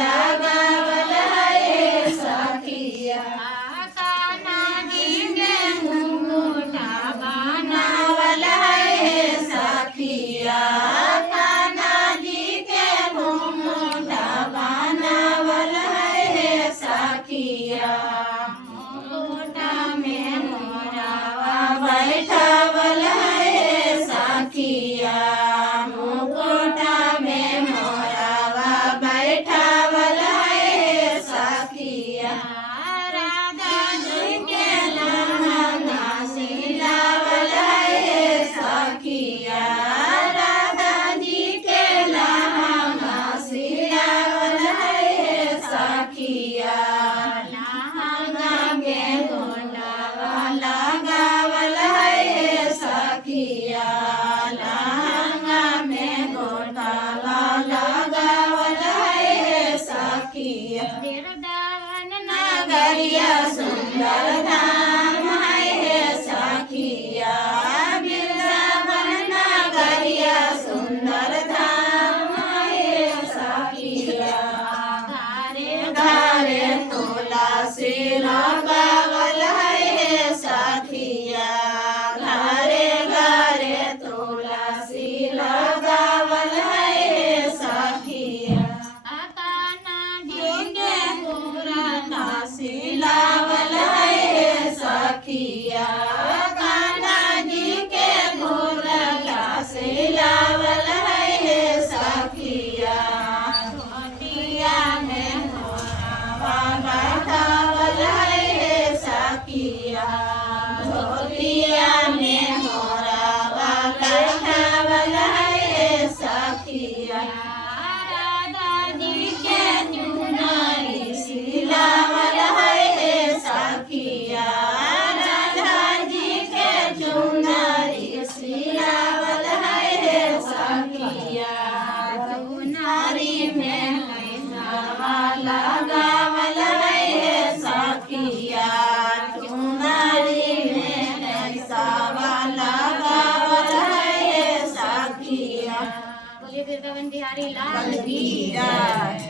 लगावल है सखिया कान्हा जी के मुकुटा बनावल है सखिया कान्हा जी के मुकुटा बनावल है सखिया मुकुटा में मोरावा बैठावल है सखिया मुकुटा में मोरावा बैठावल है सखिया राधा जी के लहंगा सिलावल है सखिया राधा जी के लहंगा सिलावल है सखिया लहंगा में गोटावा लगावल है सखिया लहंगा में गोटावा लगावल है सखिया वृंदावन नगरिया सुंदर धाम है सखिया वृंदावन नगरिया सुंदर धाम है सखिया घरे घरे तुलसी लगावल है सखिया घरे घरे तुलसी लगावल है सखिया कान्हा जी के मुकुटा सिलावल है सखिया कान्हा जी के मुकुटा सिलावल है सखिया धोतिया में मोरावा बैठावल है सखिया धोतिया में मोरावा बैठावल है सखिया राधा जी के चुनरी सिलावल है सखिया राधा जी के चुनरी सिलावल है सखिया चुनरी में पैसावा लगावल है सखिया चुनरी में पैसावा लगावल है सखिया बोलिए वृंदावन बिहारी लाल की जय।